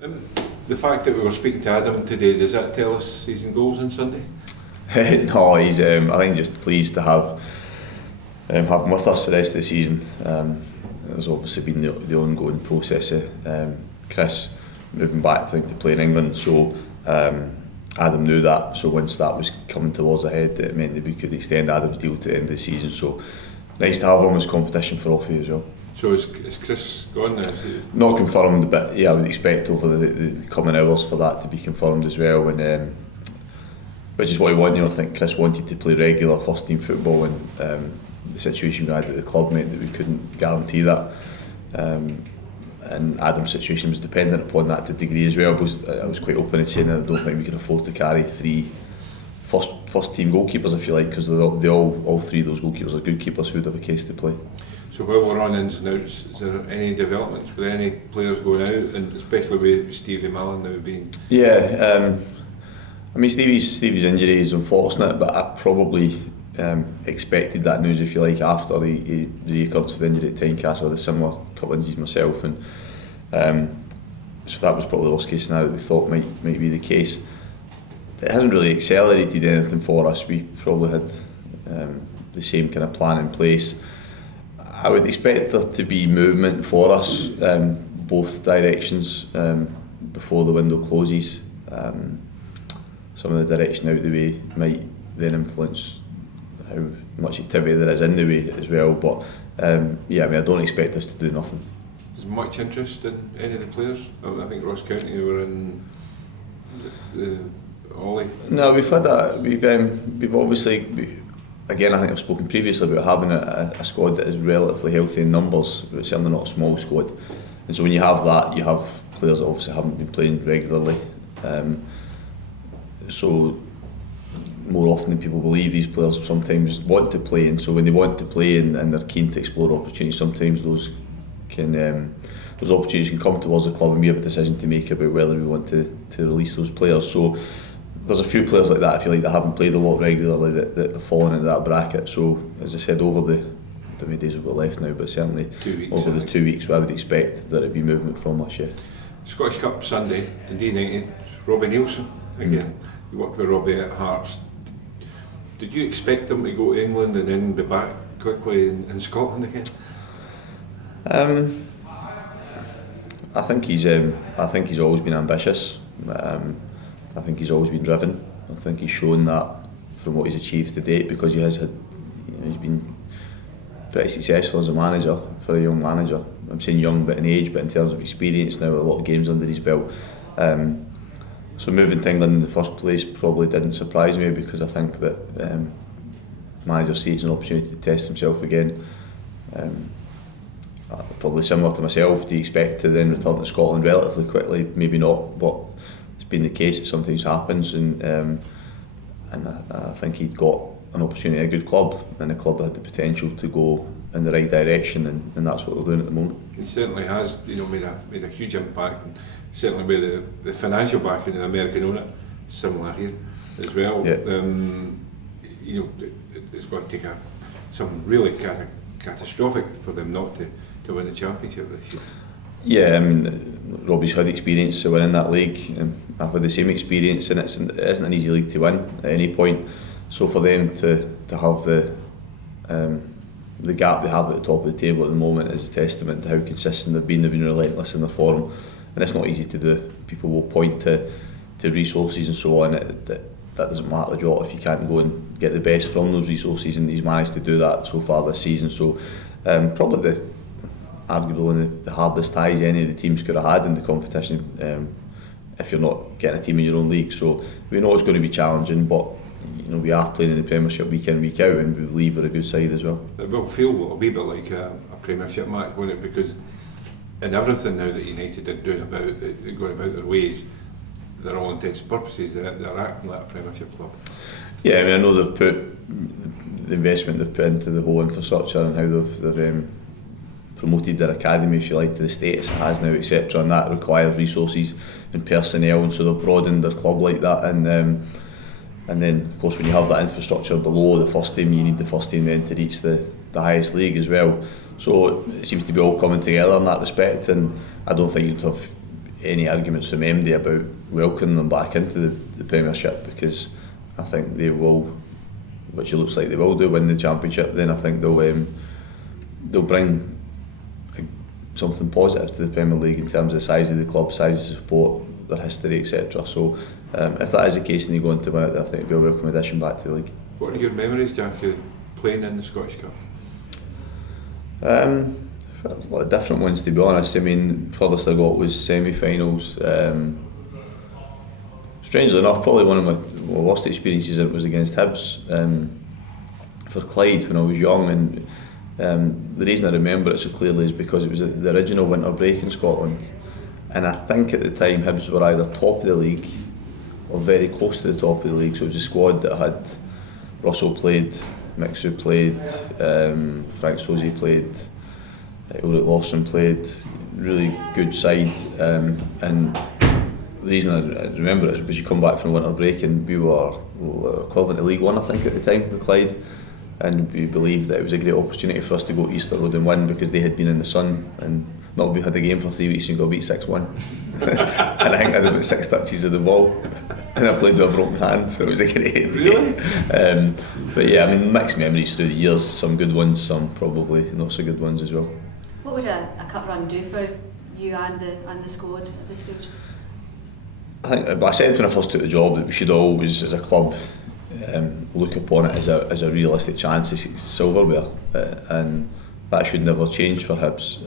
The fact that we were speaking to Adam today, does that tell us he's in goals on Sunday? No, he's. I think just pleased to have him with us the rest of the season. There's obviously been the ongoing process of Chris moving back to play in England, so Adam knew that. So once that was coming towards a head, it meant that we could extend Adam's deal to the end of the season. So nice to have him as competition for Offie as well. So is Chris gone now? Not confirmed, but yeah, I would expect over the coming hours for that to be confirmed as well. And which is what he wanted. I think Chris wanted to play regular first team football, and the situation we had at the club meant that we couldn't guarantee that. And Adam's situation was dependent upon that to a degree as well, because I was quite open in saying that I don't think we could afford to carry three first team goalkeepers, if you like, because all three of those goalkeepers are good keepers who would have a case to play. So while we're on ins and outs, is there any developments with any players going out, and especially with Stevie Mallon now being? Yeah, I mean Stevie's injury is unfortunate, but I probably expected that news, if you like, after the reoccurrence of the injury at Tynecastle. With a similar couple of injuries myself, and so that was probably the worst case scenario that we thought might be the case. It hasn't really accelerated anything for us. We probably had the same kind of plan in place. I would expect there to be movement for us both directions before the window closes. Some of the direction out the way might then influence how much activity there is in the way as well, but yeah, I mean, I don't expect us to do nothing. Is much interest in any of the players? I think Ross County were in the Ollie. No, we've had that. We've obviously, again, I think I've spoken previously about having a squad that is relatively healthy in numbers, but certainly not a small squad. And so when you have that, you have players that obviously haven't been playing regularly. So more often than people believe, these players sometimes want to play, and so when they want to play and they're keen to explore opportunities, sometimes those opportunities can come towards the club, and we have a decision to make about whether we want to release those players. So there's a few players like that, if you like, that haven't played a lot regularly that have fallen into that bracket. So as I said, over the how many days we've got left now, but certainly 2 weeks, over the 2 weeks, I would expect there to be movement from us. Yeah. Scottish Cup Sunday, Dundee United, Robbie Nielsen again. You worked with Robbie at Hearts. Did you expect him to go to England and then be back quickly in Scotland again? I think he's always been ambitious. I think he's always been driven. I think he's shown that from what he's achieved to date, because he has had, he's been pretty successful as a manager for a young manager. I'm saying young, but in age, but in terms of experience now, a lot of games under his belt. So moving to England in the first place probably didn't surprise me, because I think that managers see it's an opportunity to test himself again. Probably similar to myself, do you expect to then return to Scotland relatively quickly? Maybe not, but it's been the case. It sometimes happens, and I think he'd got an opportunity at a good club, and a club that had the potential to go in the right direction, and that's what we're doing at the moment. He certainly has, made a huge impact, and certainly with the financial backing of the American owner, similar here as well. Yeah. It's going to take some really catastrophic for them not to win the championship this year. Yeah, I mean, Robbie's had experience of winning that league, and I've had the same experience, and it isn't an easy league to win at any point. So for them to have the gap they have at the top of the table at the moment is a testament to how consistent they've been relentless in their form, and it's not easy to do. People will point to resources and so on. That doesn't matter a jot if you can't go and get the best from those resources, and he's managed to do that so far this season. So probably arguably one of the hardest ties any of the teams could have had in the competition, if you're not getting a team in your own league. So we know it's going to be challenging, but we are playing in the Premiership week in, week out, and we believe we're a good side as well. It will feel a wee bit like a Premiership match, won't it? Because in everything now that United are going about their ways, they're all intents and purposes, they're acting like a Premiership club. Yeah, I mean, I know they've put the investment they've put into the whole infrastructure and how they've promoted their academy, if you like, to the status it has now, etc. And that requires resources and personnel, and so they've broadened their club like that. And then, of course, when you have that infrastructure below the first team, you need the first team then to reach the highest league as well. So it seems to be all coming together in that respect, and I don't think you'd have any arguments from MD about welcoming them back into the Premiership, because I think they will, which it looks like they will do, win the Championship. Then I think they'll bring something positive to the Premier League in terms of the size of the club, size of the support, their history, etc. So if that is the case and they go on to win it, I think it'll be a welcome addition back to the league. What are your memories, Jack, of playing in the Scottish Cup? A lot of different ones, to be honest. I mean, furthest I got was semi-finals. Strangely enough, probably one of my worst experiences was against Hibs for Clyde when I was young, and the reason I remember it so clearly is because it was the original winter break in Scotland, and I think at the time Hibs were either top of the league or very close to the top of the league. So it was a squad that had Russell played, Mixu played, Frank Sosie played, Ulrich Lawson played, really good side, and the reason I remember it is because you come back from a winter break and we were equivalent to League One, I think, at the time with Clyde, and we believed that it was a great opportunity for us to go to Easter Road and win, because they had been in the sun and not had a game for 3 weeks and got beat 6-1 and I think I had about 6 touches of the ball and I played with a broken hand, so it was a great really? But yeah, I mean, mixed memories through the years, some good ones, some probably not so good ones as well. What would a cup run do for you and the squad at this stage? I said when I first took the job that we should always, as a club, look upon it as a realistic chance of silverware, and that should never change for Hibs.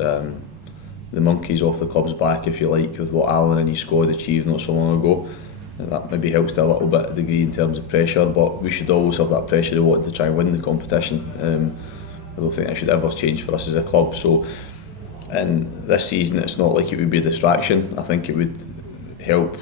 The monkey's off the club's back, if you like, with what Alan and his squad achieved not so long ago. And that maybe helps to a little bit of degree in terms of pressure, but we should always have that pressure of wanting to try and win the competition. I don't think that should ever change for us as a club. So, and this season, it's not like it would be a distraction. I think it would help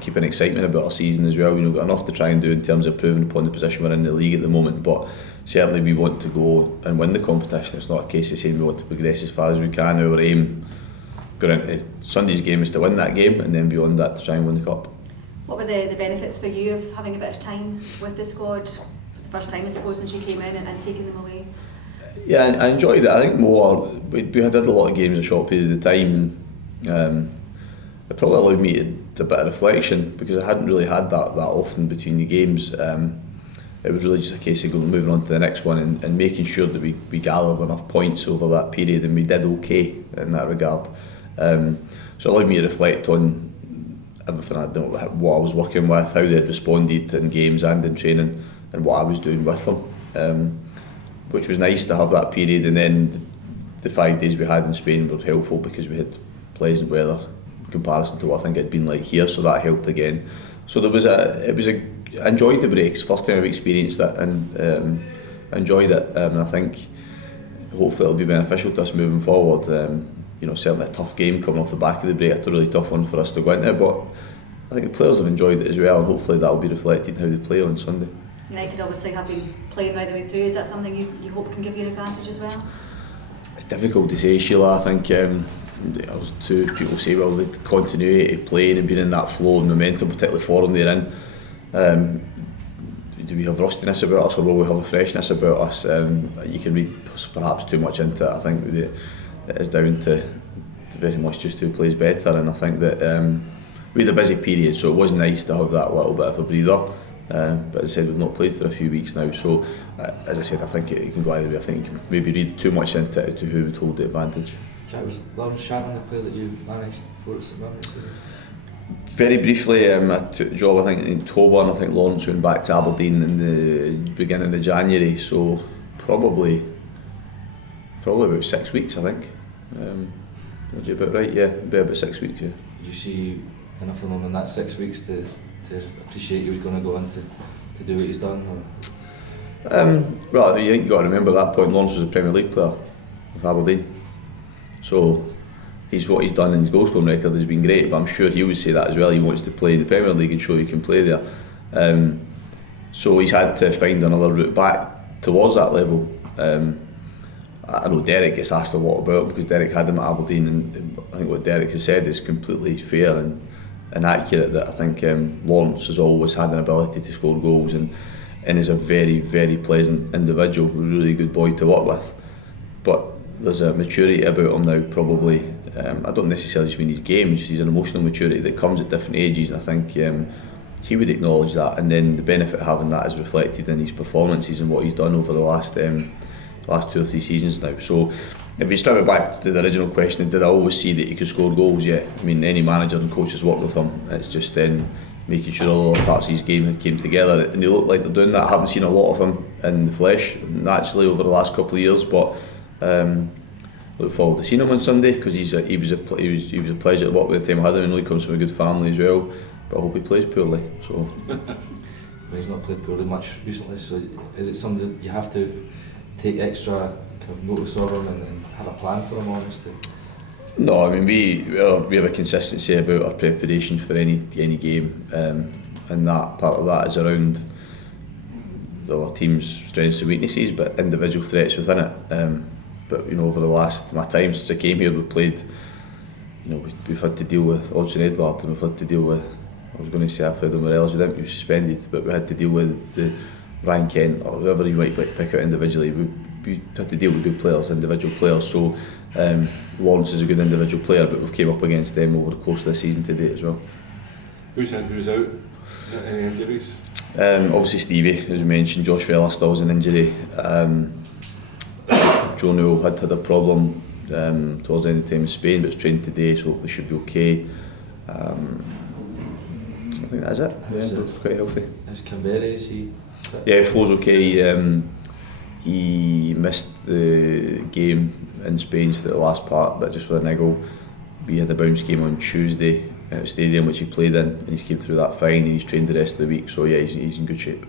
keep an excitement about our season as well. We've got enough to try and do in terms of improving upon the position we're in the league at the moment, but certainly we want to go and win the competition. It's not a case of saying we want to progress as far as we can. Our aim going into Sunday's game is to win that game, and then beyond that to try and win the cup. What were the benefits for you of having a bit of time with the squad for the first time, I suppose, since you came in and taking them away? Yeah, I enjoyed it. I think more, we had a lot of games in a short period of time, and it probably allowed me to a bit of reflection, because I hadn't really had that often between the games. It was really just a case of moving on to the next one and making sure that we gathered enough points over that period, and we did okay in that regard. So it allowed me to reflect on everything what I was working with, how they had responded in games and in training, and what I was doing with them, which was nice to have that period. And then the 5 days we had in Spain were helpful because we had pleasant weather in comparison to what I think it had been like here, so that helped again. So I enjoyed the breaks, first time I've experienced it, and enjoyed it, and I think hopefully it'll be beneficial to us moving forward. Certainly a tough game coming off the back of the break, it's a really tough one for us to go into, but I think the players have enjoyed it as well, and hopefully that will be reflected in how they play on Sunday. United obviously have been playing right the way through. Is that something you hope can give you an advantage as well? It's difficult to say, Sheila. I think as two people say, well, the continuity of playing and being in that flow and momentum, particularly for them they're in. Do we have rustiness about us, or will we have a freshness about us? You can read perhaps too much into it. I think that it is down to very much just who plays better, and I think that we had a busy period, so it was nice to have that little bit of a breather. But as I said, we've not played for a few weeks now, so as I said, I think it can go either way. I think you can maybe read too much into it to who would hold the advantage. Was Lawrence Shannon the player that you managed for at St Mirren's? Very briefly, I took the job I think in October, and I think Lawrence went back to Aberdeen in the beginning of January, so probably about 6 weeks, I think. Is about right? Yeah, about 6 weeks. Yeah. Did you see enough from him in that 6 weeks to appreciate he was going to go on to do what he's done? Or? Well, you've got to remember at that point Lawrence was a Premier League player with Aberdeen, so what he's done in his goal scoring record has been great, but I'm sure he would say that as well. He wants to play in the Premier League and show he can play there, so he's had to find another route back towards that level. I know Derek gets asked a lot about him because Derek had him at Aberdeen, and I think what Derek has said is completely fair and accurate, that I think Lawrence has always had an ability to score goals and is a very, very pleasant individual, a really good boy to work with. But there's a maturity about him now, probably I don't necessarily just mean his game, just his emotional maturity that comes at different ages, and I think he would acknowledge that, and then the benefit of having that is reflected in his performances and what he's done over the last 2 or 3 seasons now. So if you strip it back to the original question, did I always see that he could score goals? Yeah, I mean, any manager and coach has worked with him. It's just then making sure all the parts of his game came together, and they look like they're doing that. I haven't seen a lot of him in the flesh naturally over the last couple of years, but look forward to seeing him on Sunday, because he was a pleasure to work with the time I had him. I know he comes from a good family as well, but I hope he plays poorly. So He's not played poorly much recently, so is it something that you have to take extra kind of notice of him and have a plan for him, honestly? no, I mean we have a consistency about our preparation for any game, and that part of that is around the other team's strengths and weaknesses, but individual threats within it. But over my time since I came here, we've played. We've had to deal with Odsonne Edouard, and we've had to deal with. I was going to say Alfredo Morelos, who didn't, he was suspended, but we had to deal with the Ryan Kent or whoever you might pick out individually. We had to deal with good players, individual players. So Lawrence is a good individual player, but we've came up against them over the course of the season to date as well. Who's in, who's out? Any injuries? Obviously Stevie, as we mentioned. Josh Vela still has an injury. Joe Newell had a problem towards the end of the time in Spain, but is trained today, so hopefully should be okay. I think that's it. Yeah, quite healthy. Is Canberra, is he? Yeah, Flo's okay. He missed the game in Spain to the last part, but just with a niggle. We had a bounce game on Tuesday at the stadium which he played in, and he's came through that fine, and he's trained the rest of the week, so yeah, he's in good shape.